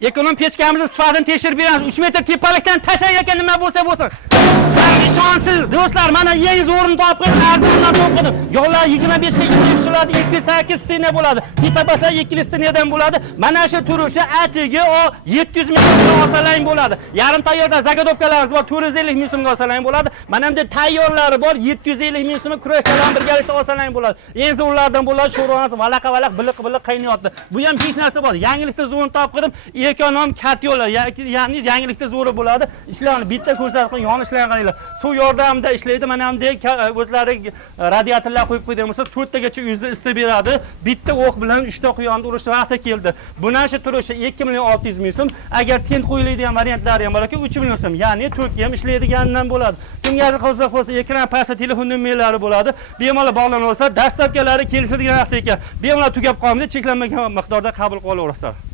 Ekonom pechkamizni sifatini tekshirib beramiz. 3 metr tepalikdan tashlayotgan nima bo'lsa bo'lsin. Ishonsiz do'stlar, mana eng zo'rini topib arzondan to'qidim. Yollar 25 ga 200 208 stena bo'ladi. Tepa basa 200 stenadan bo'ladi. Mana shu turishi atigi o 700 ming so'mga olsalang bo'ladi. Yarim tayyorda zagodovkalarimiz bor, 450 ming so'mga olsalang bo'ladi. Mana bunda tayyorlari bor, 750 ming so'mga kurashlar bilan birgalikda olsalang bo'ladi. Eng zo'rlardan bo'ladi, sho'rvangiz valaqa biliq qaynayapti. Bu ham hech narsa bor. Yangilikda zo'rini topib ekonom katyolar, ya'ni yangilikda zo'ri bo'ladi. Ishlarni bitta ko'rsatib qo'ying, yonishlarni qaranglar. Suv yordamida ishlaydi. Mana bunday o'zlari radiatorlar qo'yib qo'ygan bo'lsa, 4 tagacha uyda isitib beradi. Bitta o'q bilan 3 ta quyonni urish vaqti keldi. Buning shu turishi 2 million 600 ming so'm. Agar ten qo'yiladigan variantlari ham borki 3 million so'm. Ya'ni Turkiya ham ishlaydiganidan bo'ladi. Kimga qiziq bo'lsa, ekran pastda telefon nomerlari bo'ladi. Bemalol bog'lanib olsa, dastlabkilari kelishadigan vaqt ekan. Bemalol tugab qolmaydi, cheklanmagan miqdorda qabul qila olaverasizlar.